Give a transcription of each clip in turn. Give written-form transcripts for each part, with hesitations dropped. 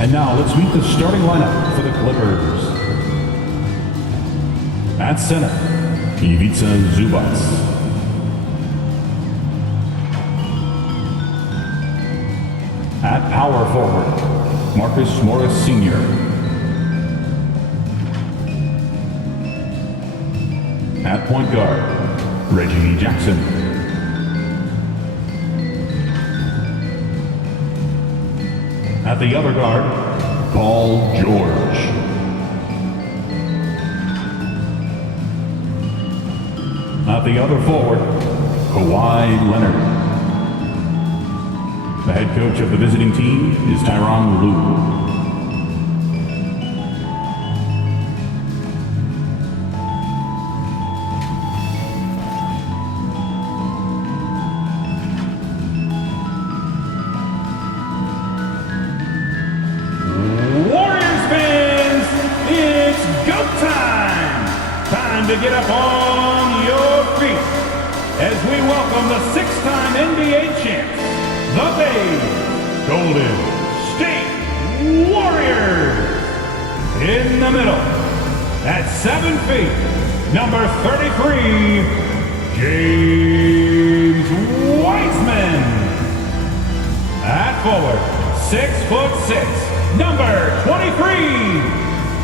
And now let's meet the starting lineup for the Clippers. At center, Ivica Zubac. At power forward, Marcus Morris Sr. At point guard, Reggie Jackson. At the other guard, Paul George. At the other forward, Kawhi Leonard. The head coach of the visiting team is Tyronn Lue. To get up on your feet as we welcome the six-time NBA champs, the Bay Golden State Warriors. In the middle, at 7 feet, number 33, James Wiseman. At forward, 6'6", number 23,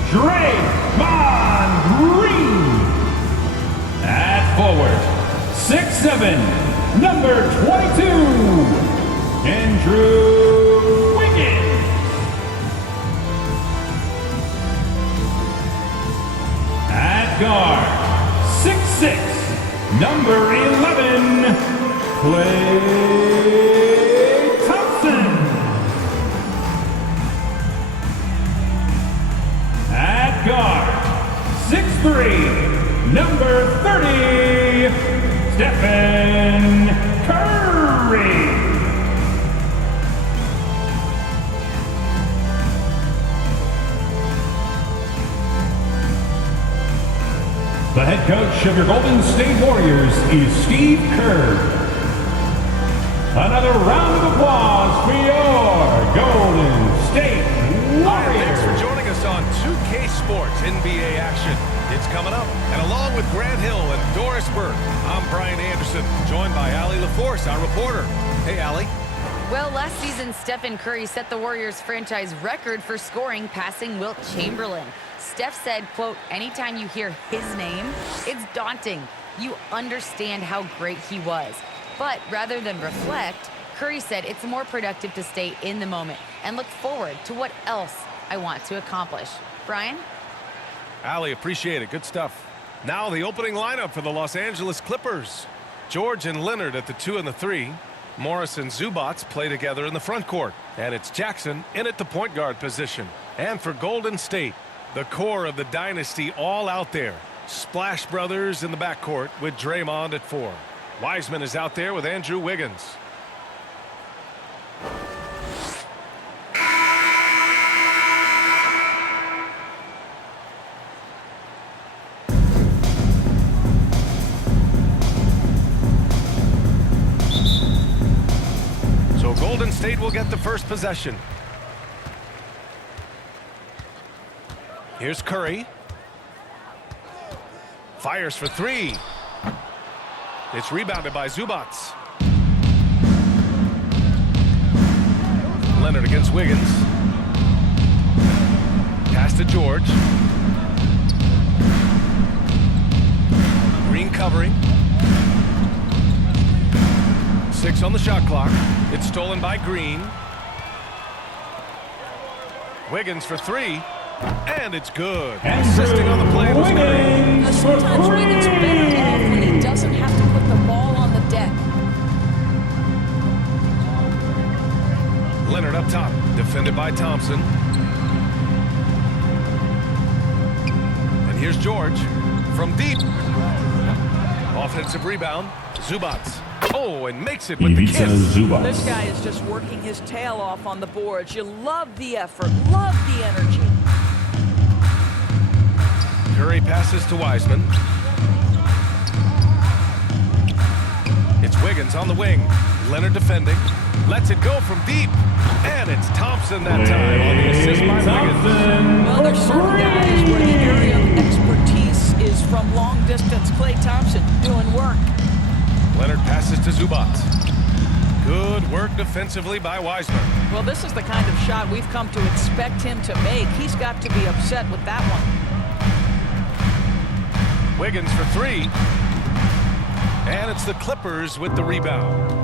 Draymond Green. At forward, 6'7", number 22, Andrew Wiggins. At guard, 6'6", number 11, Klay Thompson. At guard, 6'3", number 30, Stephen Curry. The head coach of your Golden State Warriors is Steve Kerr. Another round of applause for your Golden State Warriors. Thanks for joining us on 2K Sports NBA action. It's coming up, and along with Grant Hill and Doris Burke, I'm Brian Anderson, joined by Allie LaForce, our reporter. Hey, Allie. Well, last season, Stephen Curry set the Warriors franchise record for scoring, passing Wilt Chamberlain. Steph said, quote, anytime you hear his name, it's daunting. You understand how great he was. But rather than reflect, Curry said it's more productive to stay in the moment and look forward to what else I want to accomplish. Brian? Allie, appreciate it. Good stuff. Now the opening lineup for the Los Angeles Clippers. George and Leonard at the 2 and the 3. Morris and Zubac play together in the front court. And it's Jackson in at the point guard position. And for Golden State, the core of the dynasty all out there. Splash Brothers in the backcourt with Draymond at 4. Wiseman is out there with Andrew Wiggins. So Golden State will get the first possession. Here's Curry. Fires for 3. It's rebounded by Zubac. Leonard against Wiggins. Pass to George. Green covering. 6 on the shot clock. It's stolen by Green. Wiggins for 3. And it's good. Assisting on the play was Curry. Sometimes Wiggins are better off when he doesn't have to put the ball on the deck. Leonard up top, defended by Thompson. And here's George from deep. Offensive rebound. Zubats. Oh, and makes it with the Ivica kiss. Zubac. This guy is just working his tail off on the boards. You love the effort, love the energy. Curry passes to Wiseman. It's Wiggins on the wing. Leonard defending. Lets it go from deep. And it's Thompson that time on the assist by Wiggins. Well, there's certain guys where the area of expertise is from long distance. Klay Thompson doing work. Leonard passes to Zubats. Good work defensively by Wiseman. Well, this is the kind of shot we've come to expect him to make. He's got to be upset with that one. Wiggins for three. And it's the Clippers with the rebound.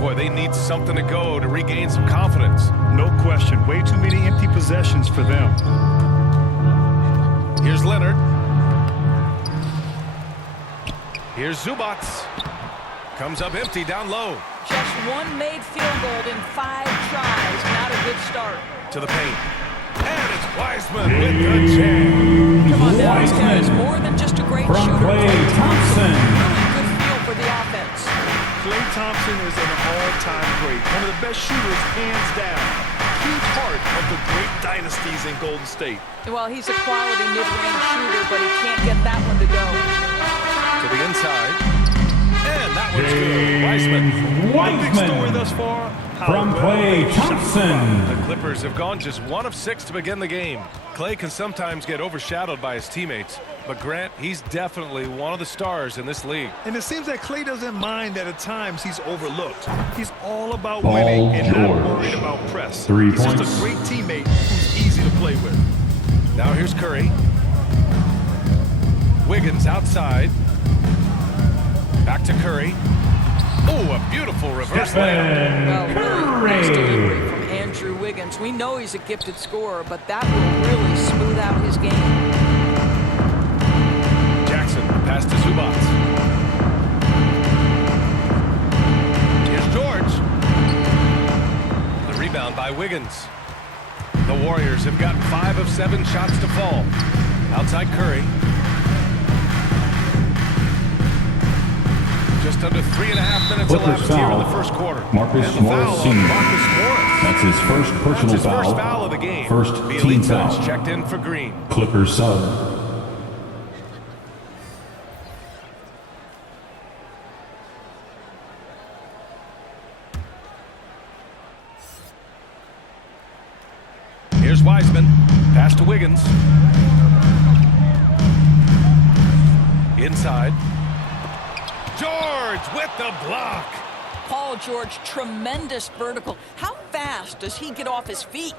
Boy, they need something to go to regain some confidence. No question. Way too many empty possessions for them. Here's Leonard. Here's Zubats. Comes up empty down low. Just one made field goal in 5 tries. Not a good start. To the paint. And it's Wiseman with the jam. Come on now, this guy is more than just a great From shooter. Klay Thompson. Really good feel for the offense. Klay Thompson is an all-time great. One of the best shooters, hands down. Key part of the great dynasties in Golden State. Well, he's a quality mid-range shooter, but he can't get that one to go. To the inside. And that one's good. Wiseman. Big story Wiseman. thus far. How From well Klay they shot the Thompson. The Clippers have gone just 1 of 6 to begin the game. Klay can sometimes get overshadowed by his teammates, but Grant, he's definitely one of the stars in this league. And it seems that Klay doesn't mind that at times he's overlooked. He's all about Paul winning and not George. worried about press. 3 He's points. just a great teammate who's easy to play with. Now here's Curry. Wiggins outside. Back to Curry. Oh, a beautiful reverse layup. Well, really nice Curry. delivery from Andrew Wiggins. We know he's a gifted scorer, but that will really smooth out his game. Jackson, pass to Zubats. Here's George. The rebound by Wiggins. The Warriors have got 5 of 7 shots to fall. Outside Curry. Just under 3.5 minutes Clippers elapsed here in the foul. first quarter. Marcus And the Morris foul on Sr. Marcus Morris. That's his first That's personal his foul. first foul of the game. First team Bielitsa foul. is checked in for Green. Clippers sub. Here's Wiseman. Pass to Wiggins. Inside. George with the block. Paul George, tremendous vertical. How fast does he get off his feet?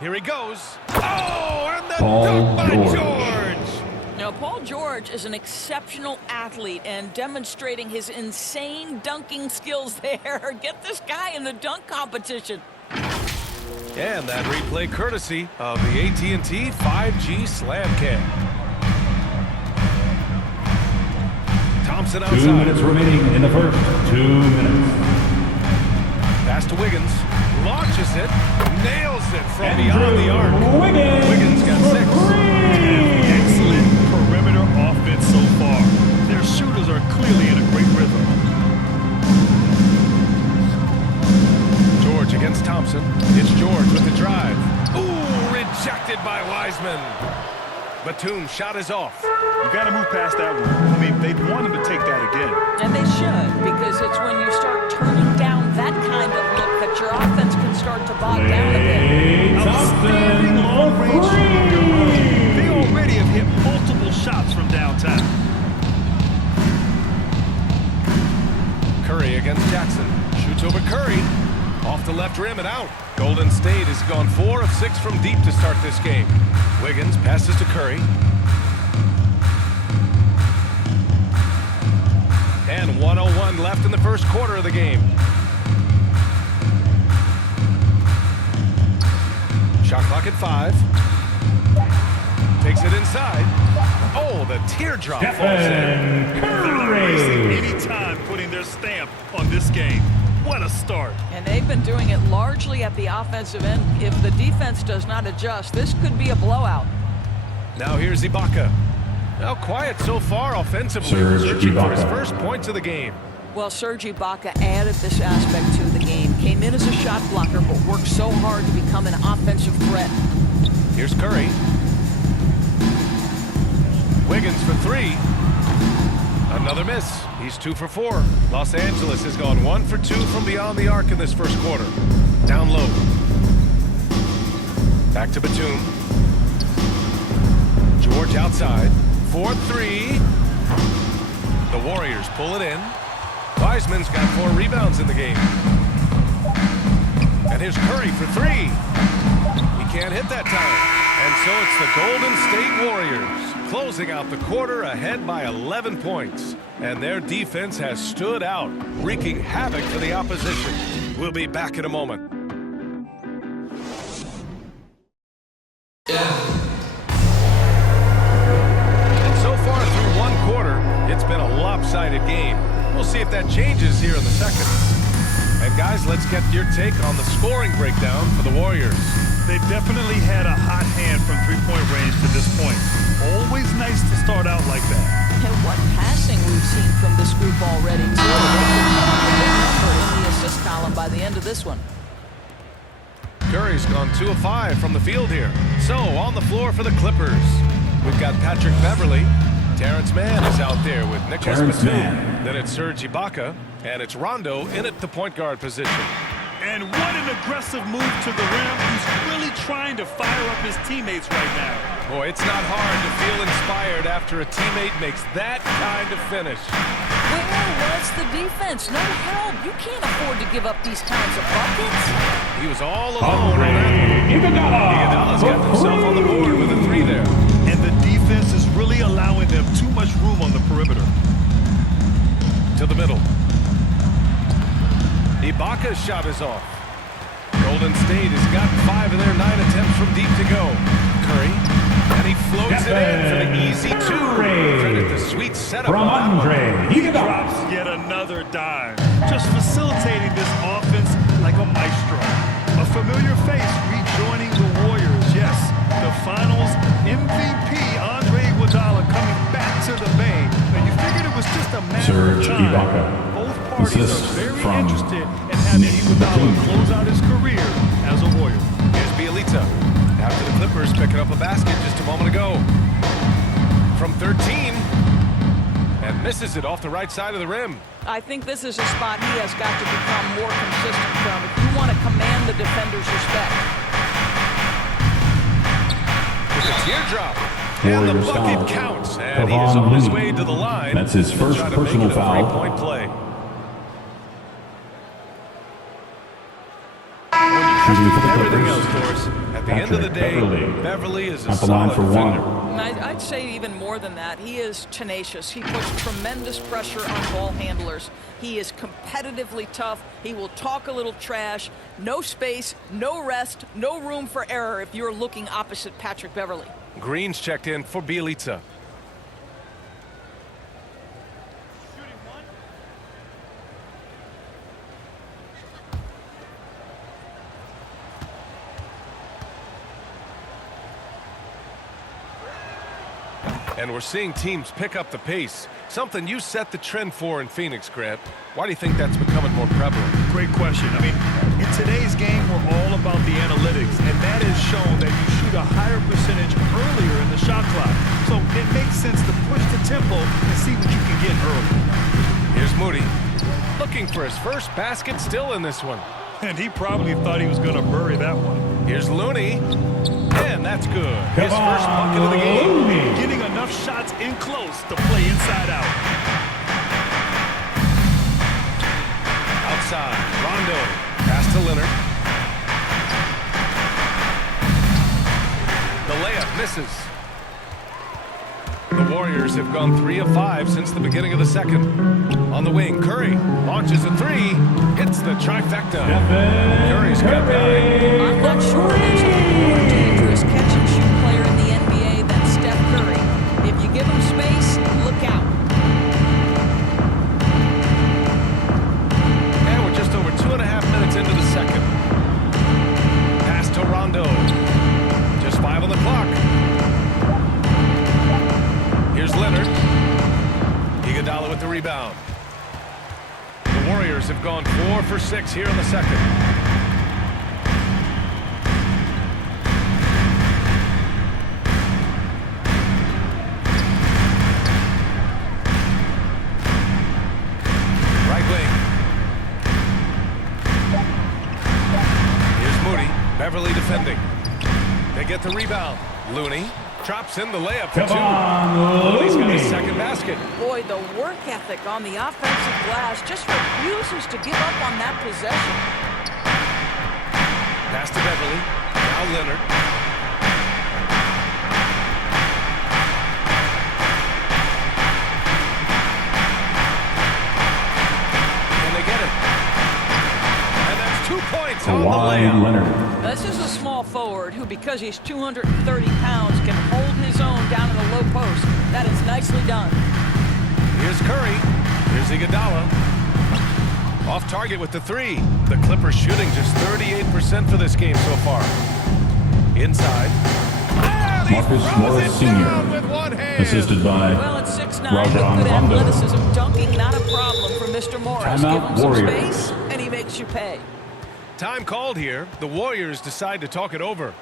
Here he goes. Oh, and the Paul dunk by George. George. Now, Paul George is an exceptional athlete and demonstrating his insane dunking skills there. Get this guy in the dunk competition. And that replay courtesy of the AT&T 5G Slam Cam. Thompson 2 outside. minutes remaining in the first. 2 minutes. Pass to Wiggins. Launches it. Nails it from Andrew beyond the arc. Wiggins. Wiggins got 6. Excellent perimeter offense so far. Their shooters are clearly in a great rhythm. George against Thompson. It's George with the drive. Ooh, rejected by Wiseman. Batum shot is off. You got to move past that one. I mean, they'd want him to take that again. And they should, because it's when you start turning down that kind of look that your offense can start to bog down a bit. Klay Outstanding long-range Thompson shooter. for 3. They already have hit multiple shots from downtown. Curry against Jackson. Shoots over Curry. Off the left rim and out. Golden State has gone 4 of 6 from deep to start this game. Wiggins passes to Curry. And 1:01 left in the first quarter of the game. Shot clock at 5. Takes it inside. Oh, the teardrop falls in. Stephen Curry. Any time putting their stamp on this game. What a start. And they've been doing it largely at the offensive end. If the defense does not adjust, this could be a blowout. Now here's Ibaka. Now quiet so far offensively, Serge searching for his Ibaka. first points of the game. Well, Serge Ibaka added this aspect to the game. Came in as a shot blocker, but worked so hard to become an offensive threat. Here's Curry. Wiggins for three. Another miss. He's 2 for 4. Los Angeles has gone 1 for 2 from beyond the arc in this first quarter. Down low. Back to Batum. George outside. 4-3. The Warriors pull it in. Wiseman's got 4 rebounds in the game. And here's Curry for 3. He can't hit that time. And so it's the Golden State Warriors closing out the quarter ahead by 11 points. And their defense has stood out, wreaking havoc for the opposition. We'll be back in a moment. And so far through one quarter, it's been a lopsided game. We'll see if that changes here in the second. And guys, let's get your take on the scoring breakdown for the Warriors. They definitely had a hot hand from three-point range to this point. Always nice to start out like that. And what passing we've seen from this group already, too. They could come up with a big number in the assist column by the end of this one. Curry's gone 2 of 5 from the field here. So, on the floor for the Clippers, we've got Patrick Beverley. Terrence Mann is out there with Nicholas Batum. Then it's Serge Ibaka, and it's Rondo in at the point guard position. And what an aggressive move to the rim. He's really trying to fire up his teammates right now. Boy, it's not hard to feel inspired after a teammate makes that kind of finish. Where was the defense? No help. You can't afford to give up these kinds of buckets. He was all alone on that. Iguodala's got himself on the board with a 3 there. And the defense is really allowing them too much room on the perimeter. To the middle. Ibaka's shot is off. Golden State has got 5 of their 9 attempts from deep to go. Curry, and he floats it in for the easy 2. Credit the sweet setup From on that one. Andre He drops yet another dime. Just facilitating this offense like a maestro. A familiar face rejoining the Warriors. Yes, the finals MVP, Andre Iguodala, coming back to the Bay. Now you figured it was just a matter of Serge time. Ibaka. Both parties Assist are very from interested in having Iguodala close out his career as a Warrior. Here's Bielitsa. After the Clippers picking up a basket just a moment ago. From 13. And misses it off the right side of the rim. I think this is a spot he has got to become more consistent from if you want to command the defender's respect. With a teardrop. And the Warriors bucket foul. counts. And he is Kevon on his Looney. way to the line. That's his to first try to make personal it a foul. 3-point play. Shooting for the Everything else, Clippers. Doris. At the end of the day, Patrick Beverly is a at the line solid for defender. one. I'd say even more than that. He is tenacious. He puts tremendous pressure on ball handlers. He is competitively tough. He will talk a little trash. No space, no rest, no room for error if you're looking opposite Patrick Beverly. Green's checked in for Bielitsa. And we're seeing teams pick up the pace. Something you set the trend for in Phoenix, Grant. Why do you think that's becoming more prevalent? Great question. I mean, in today's game, we're all about the analytics, and that has shown that you shoot a higher percentage earlier in the shot clock. So it makes sense to push the tempo and see what you can get early. Here's Moody. Looking for his first basket still in this one. And he probably thought he was going to bury that one. Here's Looney. And that's good. His first bucket of the game. Getting enough shots in close to play inside out. Outside, Rondo. Pass to Leonard. The layup misses. The Warriors have gone 3 of 5 since the beginning of the second. On the wing, Curry launches a 3. Hits the trifecta. Curry's got 9. I'm not sure there's a more dangerous catch-and-shoot player in the NBA than Steph Curry. If you give him space, look out. And we're just over 2.5 minutes into the second. Pass to Rondo. Just 5 on the clock. rebound. The Warriors have gone 4 for 6 here in the second. Right wing. Here's Moody. Beverly defending. They get the rebound. Looney drops in the layup for 2. Looney's got his second basket. Boy, the work ethic on the offensive glass just refuses to give up on that possession. Pass to Beverly. Now Leonard. And they get it. And that's 2 points on the layup. Leonard. This is a small forward who, because he's 230 pounds, can hold his own down in the low post. That is nicely done. Here's Curry. Here's Iguodala. Off target with the 3. The Clippers shooting just 38% for this game so far. Inside. And he Marcus throws Morris it down Sr. with one hand. Assisted by Well, at 6'9", Rajon with good Rondo. athleticism, dunking not a problem for Mr. Morris. Timeout, Give him some Warriors. space, and he makes you pay. Time called here. The Warriors decide to talk it over.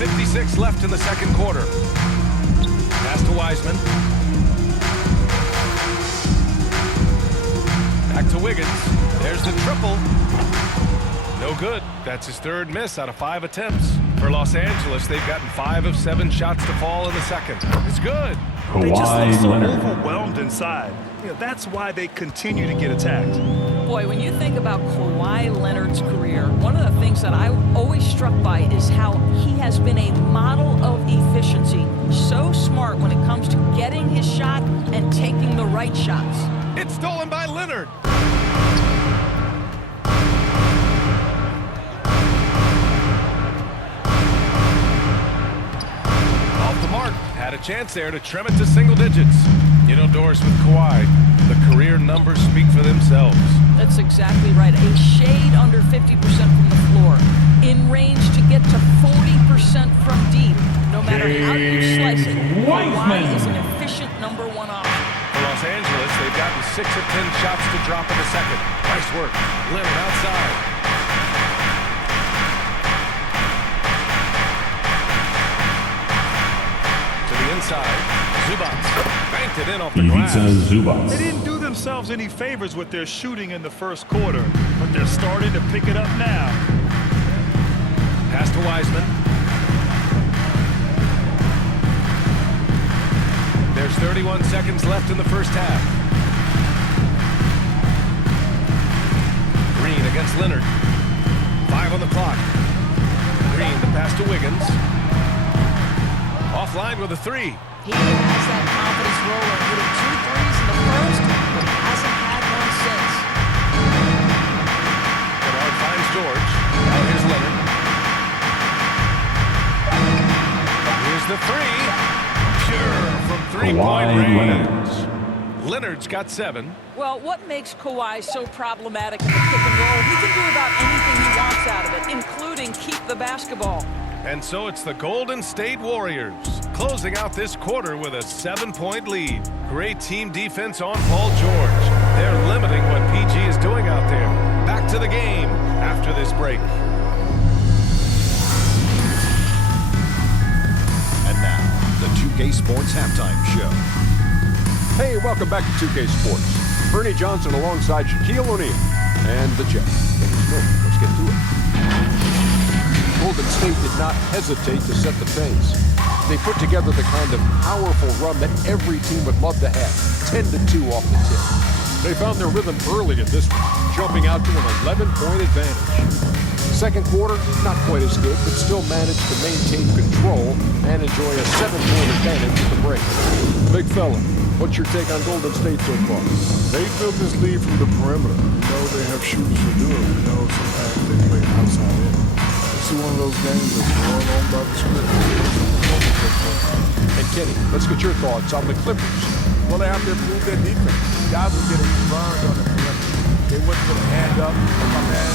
.56 left in the second quarter. Pass to Wiseman. Back to Wiggins. There's the triple. No good. That's his 3rd miss out of 5 attempts. For Los Angeles, they've gotten 5 of 7 shots to fall in the second. It's good. They just look Kawhi so Leonard. overwhelmed inside. That's why they continue to get attacked. Boy, when you think about Kawhi Leonard's career, one of the things that I'm always struck by is how he has been a model of efficiency. So smart when it comes to getting his shot and taking the right shots. It's stolen by Leonard. Off the mark. Had a chance there to trim it to single digits. You know, Doris, with Kawhi, the career numbers speak for themselves. That's exactly right. A shade under 50% from the floor. In range to get to 40% from deep. No matter how you slice it, Kawhi Wiseman. is an efficient number 1 option. For Los Angeles, they've gotten 6 of 10 shots to drop in the second. Nice work. Leonard outside. To the inside. Zubac banked it in off the glass. Ivica Zubac. They didn't do themselves any favors with their shooting in the first quarter, but they're starting to pick it up now. Pass to Wiseman. There's 31 seconds left in the first half. Green against Leonard. 5 on the clock. Green, the pass to Wiggins. Offline with a 3. He has that confidence rolling, hitting 2 threes in the first, but hasn't had one since. Kennard finds George. Now here's Leonard. Here's the 3. Pure from 3-point range. Leonard's got 7. Well, what makes Kawhi so problematic in the pick and roll? He can do about anything he wants out of it, including keep the basketball. And so it's the Golden State Warriors closing out this quarter with a 7-point lead. Great team defense on Paul George. They're limiting what PG is doing out there. Back to the game after this break. And now, the 2K Sports Halftime Show. Hey, welcome back to 2K Sports. Bernie Johnson alongside Shaquille O'Neal and the Jet. Let's get to it. Golden State did not hesitate to set the pace. They put together the kind of powerful run that every team would love to have, 10-2 off the tip. They found their rhythm early in this one, jumping out to an 11-point advantage. Second quarter, not quite as good, but still managed to maintain control and enjoy a 7-point advantage at the break. Big fella, what's your take on Golden State so far? They built this lead from the perimeter. You know, they have shooters to do it. You know, sometimes they play outside in. It's one of those games that's going on by the script. And Kenny, let's get your thoughts on the Clippers. Well, they have to improve their defense. Guys are getting burned on the perimeter. They went for the hand up. My man,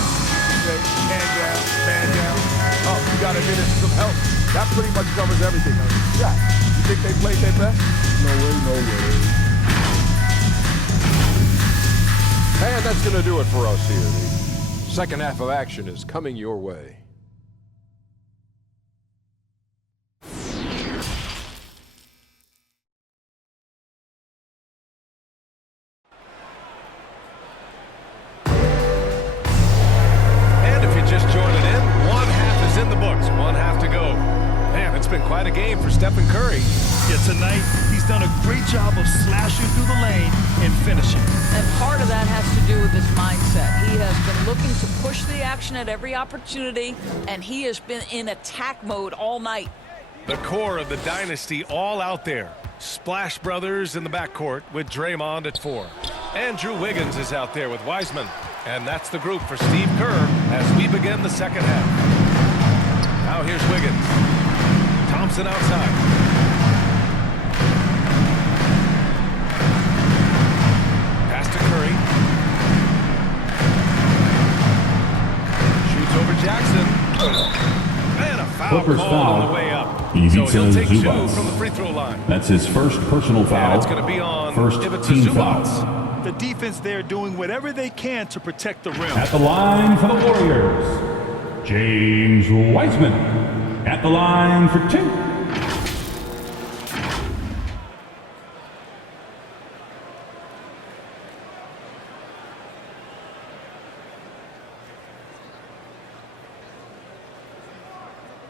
hand down, man down. Oh, you got to get into some help. That pretty much covers everything. Yeah. You think they played their best? No way, no way. And that's going to do it for us here. The second half of action is coming your way. In the books, 1 half to go. Man, it's been quite a game for Stephen Curry. Yeah, tonight he's done a great job of slashing through the lane and finishing. And part of that has to do with his mindset. He has been looking to push the action at every opportunity, and he has been in attack mode all night. The core of the dynasty all out there. Splash Brothers in the backcourt with Draymond at 4. Andrew Wiggins is out there with Wiseman. And that's the group for Steve Kerr as we begin the second half. Now here's Wiggins. Thompson outside. Pass to Curry. Shoots over Jackson. And a foul Clippers call foul. on the way up. Ivica So he'll take 2 Zubac. from the free throw line. That's his first personal foul. And it's going to be on first Ivica team Zubac. foul. The defense there doing whatever they can to protect the rim. At the line for the Warriors, James Wiseman. At the line for 2.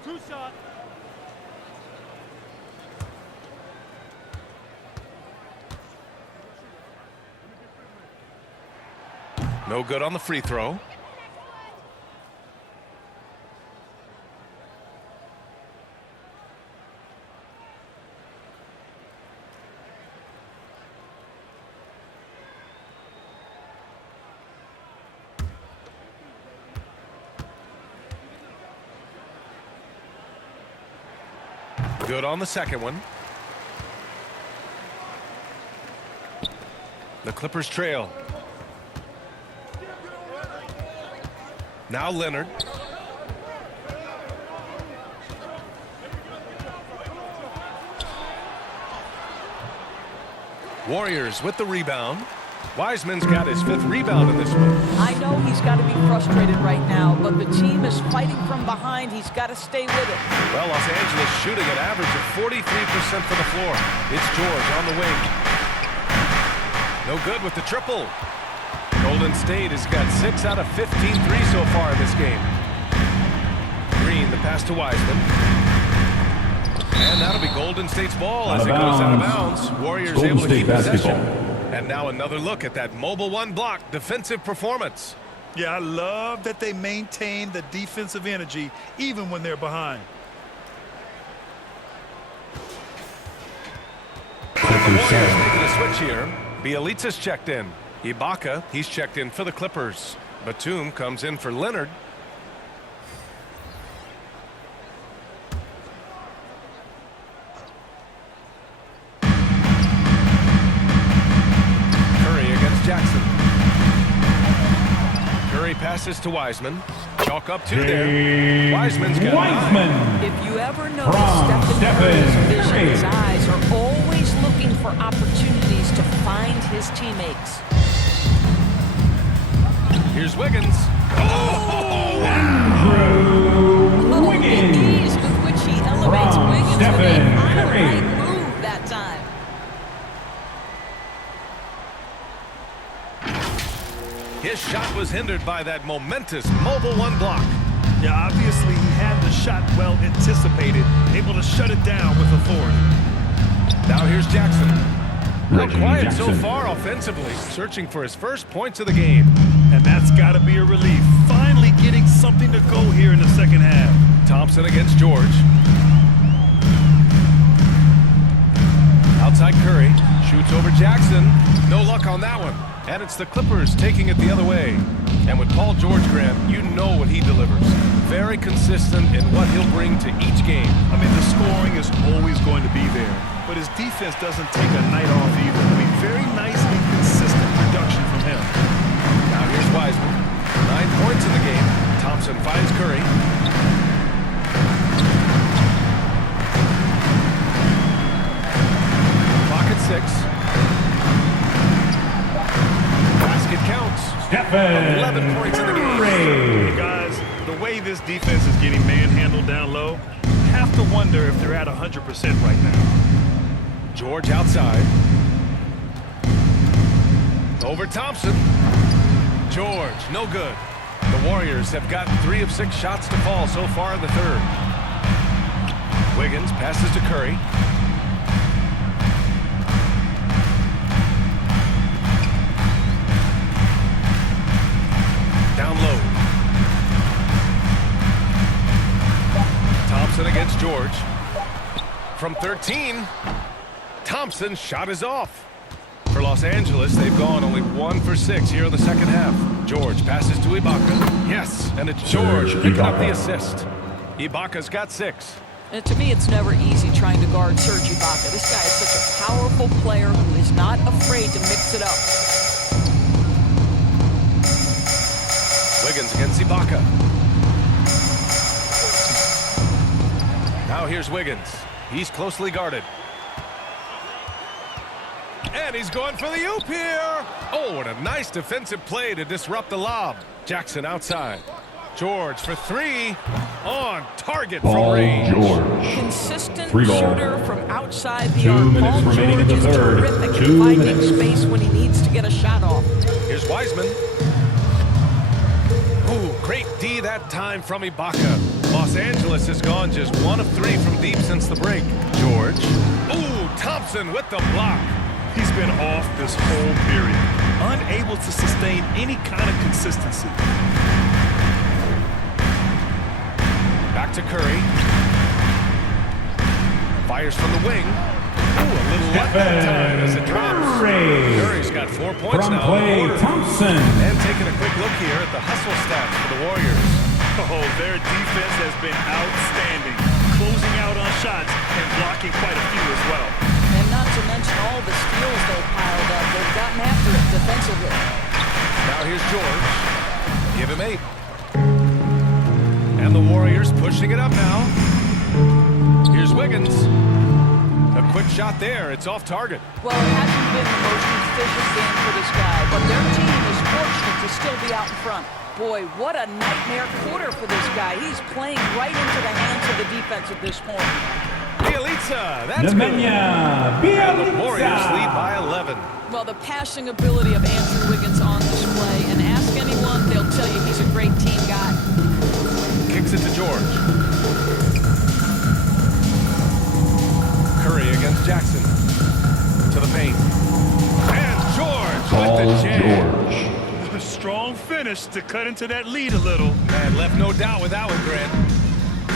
Two-shot. No good on the free throw. Good on the second one. The Clippers trail. Now Leonard. Warriors with the rebound. Wiseman's got his 5th rebound in this one. I know he's got to be frustrated right now, but the team is fighting from behind. He's got to stay with it. Well, Los Angeles shooting an average of 43% from the floor. It's George on the wing. No good with the triple. Golden State has got 6 out of 15 threes so far in this game. Green, the pass to Wiseman. And that'll be Golden State's ball as it goes out of bounds. Warriors able to keep possession. And now another look at that mobile 1 block defensive performance. Yeah, I love that they maintain the defensive energy even when they're behind. The Warriors making a switch here. Bielitsa's checked in. Ibaka, he's checked in for the Clippers. Batum comes in for Leonard. Curry against Jackson. Curry passes to Wiseman. Chalk up 2 there. Wiseman's got 9. Wiseman. If you ever notice, From Stephen Curry's Stephen vision, Curry. his eyes are always looking for opportunities to find his teammates. Here's Wiggins. Andrew The Wiggins. ease with which he elevates From Wiggins with Stephen a Curry. right move that time. His shot was hindered by that momentous mobile 1 block. Yeah, obviously he had the shot well anticipated, able to shut it down with authority. Now here's Jackson. Not Reggie quiet so Jackson. far offensively, searching for his first points of the game. And that's got to be a relief. Finally getting something to go here in the second half. Thompson against George. Outside Curry. Shoots over Jackson. No luck on that one. And it's the Clippers taking it the other way. And with Paul George, Graham, you know what he delivers. Very consistent in what he'll bring to each game. I mean, the scoring is always going to be there, but his defense doesn't take a night off either. I mean, very nice and consistent production from him. Now here's Wiseman. 9 points in the game. Thompson finds Curry. Clock at 6. Basket counts. Stephen 11 points in the game. Curry. Guys, the way this defense is getting manhandled down low, have to wonder if they're at 100% right now. George outside. Over Thompson. George, no good. The Warriors have gotten 3 of 6 shots to fall so far in the third. Wiggins passes to Curry. Down low. Thompson against George. From 13, Thompson's shot is off. For Los Angeles, they've gone only 1 for 6 here in the second half. George passes to Ibaka. Yes, and it's George Serge picking up Ibaka. the assist. Ibaka's got 6. And to me, it's never easy trying to guard Serge Ibaka. This guy is such a powerful player who is not afraid to mix it up. Wiggins against Ibaka. Now here's Wiggins. He's closely guarded. And he's going for the oop here. Oh, what a nice defensive play to disrupt the lob. Jackson outside. George for 3. On target from Paul range. George. Consistent 3 ball. shooter from outside the 2 arc. minutes Paul remaining in George the is third. terrific 2 at finding minutes. space when he needs to get a shot off. Here's Wiseman. Ooh, great D that time from Ibaka. Los Angeles has gone just 1 of 3 from deep since the break. George. Ooh, Thompson with the block. He's been off this whole period, unable to sustain any kind of consistency. Back to Curry. Fires from the wing. Ooh, a little luck that time as it drops. Curry. Curry's got 4 points From now in the Klay quarter. Thompson. And taking a quick look here at the hustle stats for the Warriors. Oh, their defense has been outstanding, closing out on shots and blocking quite a few as well. And not to mention all the steals they've piled up. They've gotten after it defensively. Now here's George. Give him 8. And the Warriors pushing it up now. Here's Wiggins. A quick shot there. It's off target. Well, it hasn't been the most efficient game for this guy, but their team is fortunate to still be out in front. Boy, what a nightmare quarter for this guy. He's playing right into the hands of the defense at this point. Bielitsa. That's good. Nemanja And the Warriors lead Bielitsa. by 11. Well, the passing ability of Andrew Wiggins on display, and ask anyone, they'll tell you he's a great team guy. Kicks it to George. Curry against Jackson. To the paint. And George Paul with the jam. George. A strong finish to cut into that lead a little. And left no doubt with that one, Grant.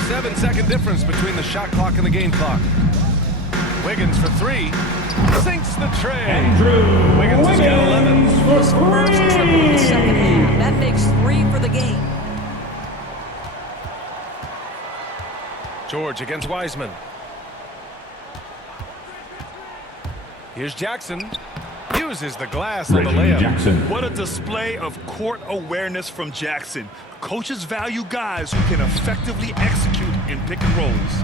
7-second difference between the shot clock and the game clock. Wiggins for 3. Sinks the tray. Andrew Wiggins has got 11. Wiggins His for first triple in the second 3. half. That makes 3 for the game. George against Wiseman. Here's Jackson. Uses the glass on the Reggie layup. Jackson. What a display of court awareness from Jackson. Coaches value guys who can effectively execute in pick and rolls.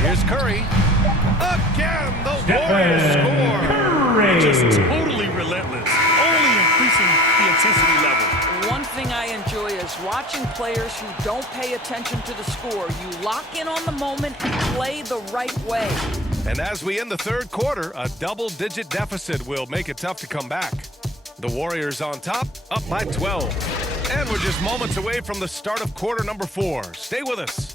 Here's Curry. Again, the Stephen Warriors score. Curry. Just totally relentless, only increasing the intensity level. One thing I enjoy is watching players who don't pay attention to the score. You lock in on the moment and play the right way. And as we end the third quarter, a double-digit deficit will make it tough to come back. The Warriors on top, up by 12. And we're just moments away from the start of quarter number 4. Stay with us.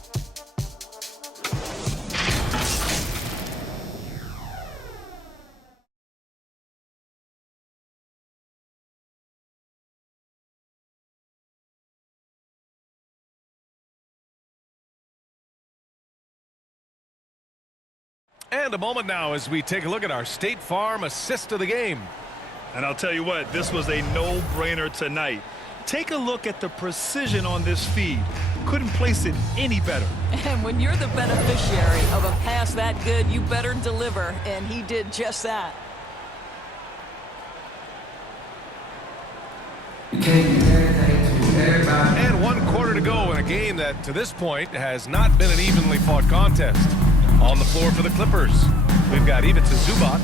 And a moment now as we take a look at our State Farm assist of the game. And I'll tell you what, this was a no-brainer tonight. Take a look at the precision on this feed. Couldn't place it any better. And when you're the beneficiary of a pass that good, you better deliver, and he did just that. And 1 quarter to go in a game that, to this point, has not been an evenly fought contest. On the floor for the Clippers, we've got Ivica Zubac,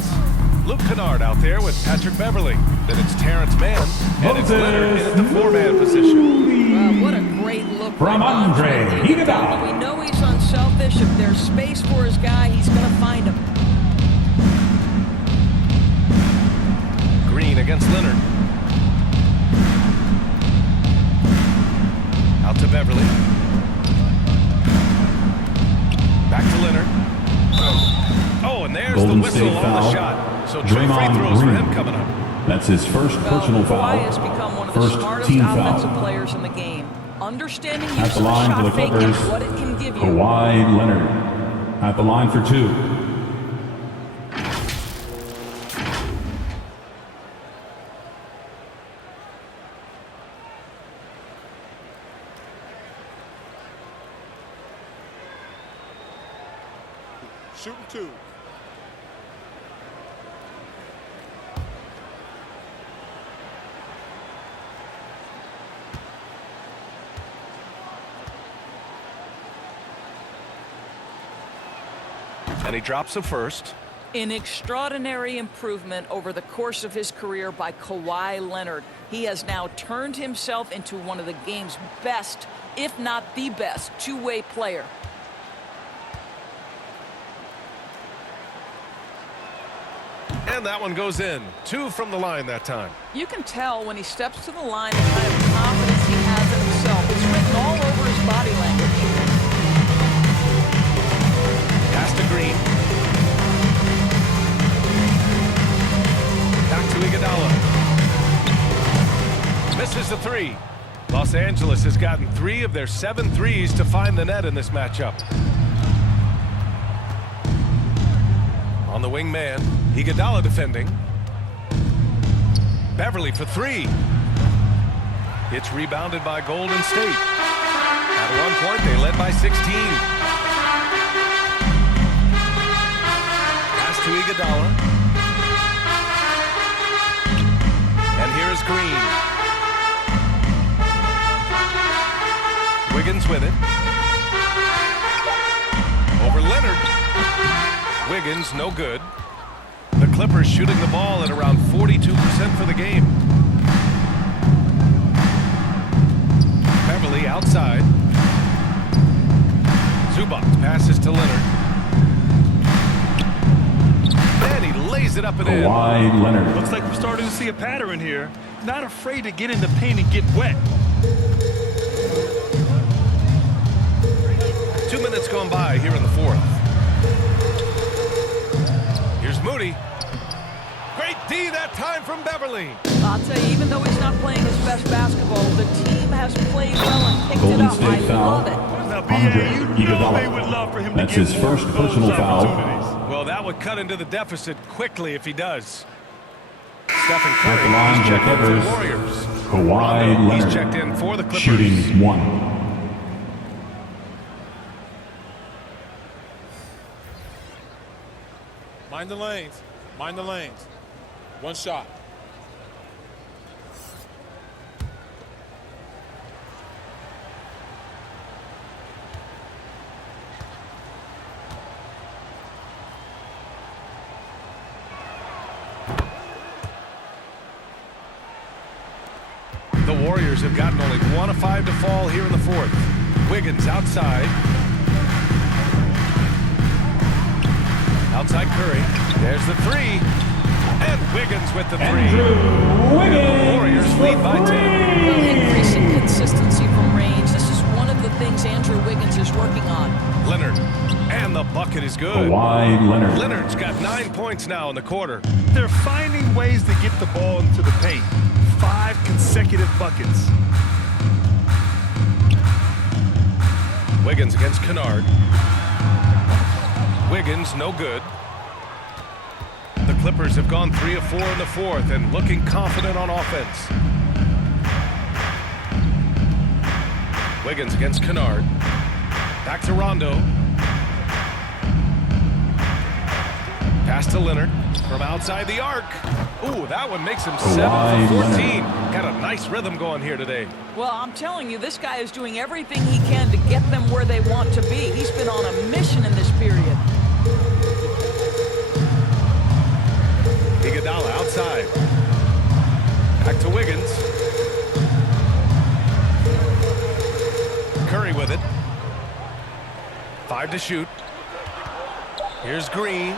Luke Kennard out there with Patrick Beverly. Then it's Terrence Mann, and it's Leonard in at the 4-man position. Wow, what a great look From by Andre Iguodala. We know he's unselfish. If there's space for his guy, he's going to find him. Green against Leonard. Out to Beverly. Back to Leonard. Oh, and there's Golden the whistle State on foul. the shot. So 2 free Draymond throws for Green. him coming up. That's his first personal Kawhi foul. has become one of the First smartest team offensive foul. players in the game. Understanding At use the of line for the shot fake and Clippers, what it can give you. Kawhi Leonard. At the line for 2. Shooting 2. And he drops a first. An extraordinary improvement over the course of his career by Kawhi Leonard. He has now turned himself into one of the game's best, if not the best, two-way player. And that one goes in. 2 from the line that time. You can tell when he steps to the line the kind of confidence he has in himself. It's written all over his body language. Pass to Green. Back to Iguodala. Misses the 3. Los Angeles has gotten 3 of their 7 threes to find the net in this matchup. On the wing man, Iguodala defending. Beverly for 3. It's rebounded by Golden State. At one point, they led by 16. Pass to Iguodala. And here's Green. Wiggins with it. Over Leonard. Wiggins, no good. The Clippers shooting the ball at around 42% for the game. Beverly outside. Zubac passes to Leonard. And he lays it up and in. Kawhi Leonard. Looks like we're starting to see a pattern here. Not afraid to get in the paint and get wet. 2 minutes gone by here in the 4th. Here's Moody. Great D that time from Beverly. I'll tell you, even though he's not playing his best basketball, the team has played well and picked Golden it up. State I foul. love it. Now, Andre you know Iguodala. they would love for him That's to get his more first of those personal foul. opportunities. Well, that would cut into the deficit quickly if he does. Stephen At Curry, the line he's for the checked in for the Clippers, Warriors. Kawhi Rondo, Leonard. he's checked in for the Clippers. Shooting 1. Mind the lanes. Mind the lanes. One shot. The Warriors have gotten only 1 of 5 to fall here in the fourth. Wiggins outside. Outside Curry. There's the three. And Wiggins with the three. The Warriors lead by 10. Well, increasing consistency from range. This is one of the things Andrew Wiggins is working on. Leonard. And the bucket is good. Kawhi Leonard. Leonard's got 9 points now in the quarter. They're finding ways to get the ball into the paint. 5 consecutive buckets. Wiggins against Kennard. Wiggins, no good. The Clippers have gone 3 of 4 in the fourth and looking confident on offense. Wiggins against Kennard. Back to Rondo. Pass to Leonard from outside the arc. Ooh, that one makes him 7 for 14. Got a nice rhythm going here today. Well, I'm telling you, this guy is doing everything he can to get them where they want to be. He's been on a mission in this period. Iguodala outside. Back to Wiggins. Curry with it. 5 to shoot. Here's Green.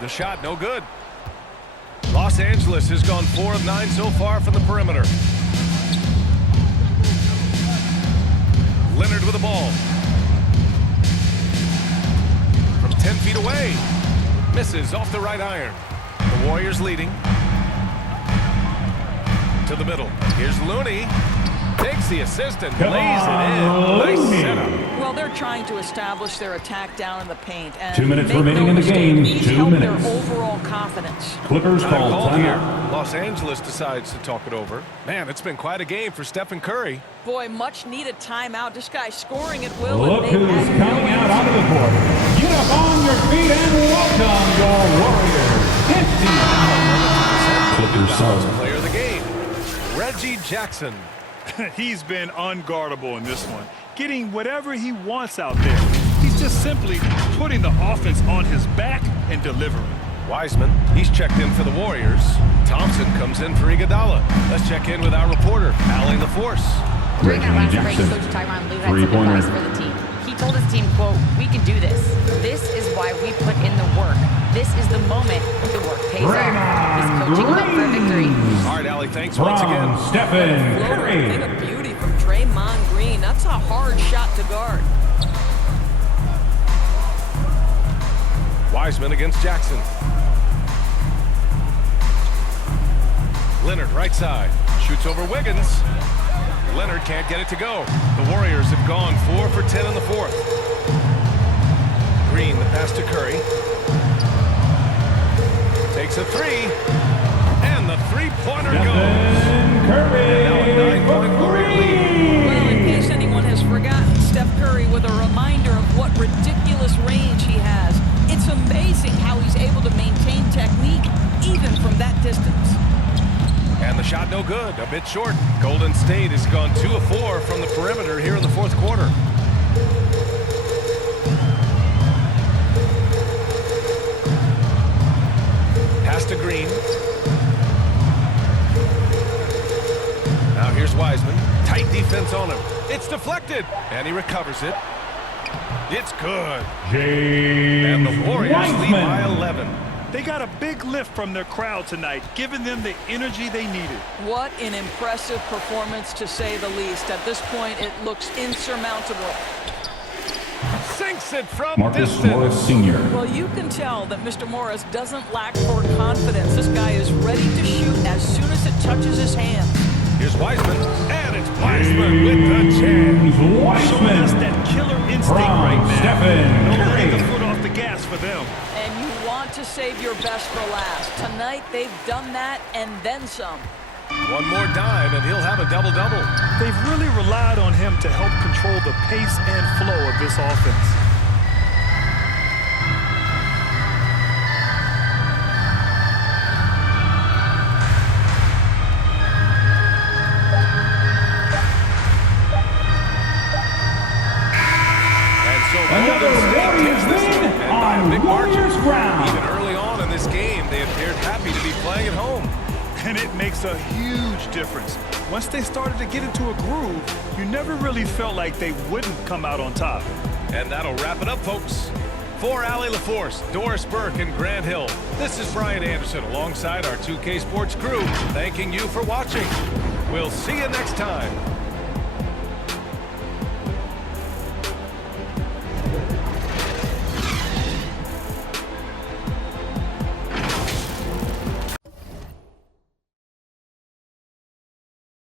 The shot, no good. Los Angeles has gone 4 of 9 so far from the perimeter. Leonard with the ball. From 10 feet away. Misses off the right iron. The Warriors leading. To the middle. Here's Looney. Takes the assist and lays it in. Nice setup. Well, they're trying to establish their attack down in the paint. And 2 minutes make remaining no in the mistake, game. these 2 help minutes. their overall confidence. Clippers Time call here. timeout. Los Angeles decides to talk it over. Man, it's been quite a game for Stephen Curry. Boy, much needed timeout. This guy's scoring at will. Look and who's they've had coming no out answer. onto the court. Get up on your feet and welcome your Warriors. 50. Clippers serve. Player of the game, Reggie Jackson. He's been unguardable in this one, getting whatever he wants out there. He's just simply putting the offense on his back and delivering. Wiseman, he's checked in for the Warriors. Thompson comes in for Iguodala. Let's check in with our reporter, Allie LaForce. During that last break, Jackson. Coach Tyronn Lue had some Three-pointer. advice for the team. He told his team, quote, "We can do this. This is why we put in the work. This is the moment the work pays off." He's coaching them up for a victory. All right, Allie, thanks once again. From Stephen Floater, thing Curry. of beauty from Draymond Green. That's a hard shot to guard. Wiseman against Jackson. Leonard right side. Shoots over Wiggins. Leonard can't get it to go. The Warriors have gone 4 for 10 in the fourth. Green, the pass to Curry. Takes a three. And the three-pointer goes. Stephen Curry. Now a 9-point Warrior lead. Well, in case anyone has forgotten, Steph Curry with a reminder of what ridiculous range he has. It's amazing how he's able to maintain technique even from that distance. And the shot no good, a bit short. Golden State has gone 2 of 4 from the perimeter here in the fourth quarter. Pass to Green. Now here's Wiseman. Tight defense on him. It's deflected, and he recovers it. It's good. And James the Warriors lead by Wiseman. 11. They got a big lift from their crowd tonight, giving them the energy they needed. What an impressive performance, to say the least. At this point, it looks insurmountable. Sinks it from Marcus distance. Morris Sr. Well, you can tell that Mr. Morris doesn't lack for confidence. This guy is ready to shoot as soon as it touches his hand. Here's Wiseman, and it's Wiseman with the jam. James Showing us Wiseman. that killer instinct From right now. Stephen Don't let the Curry. foot off the gas for them. And you want to save your best for last. Tonight, they've done that and then some. One more dime, and he'll have a double-double. They've really relied on him to help control the pace and flow of this offense. Another Warriors win on Warriors ground. Even early on in this game, they appeared happy to be playing at home. And it makes a huge difference. Once they started to get into a groove, you never really felt like they wouldn't come out on top. And that'll wrap it up, folks. For Allie LaForce, Doris Burke, and Grant Hill, this is Brian Anderson alongside our 2K Sports crew, thanking you for watching. We'll see you next time.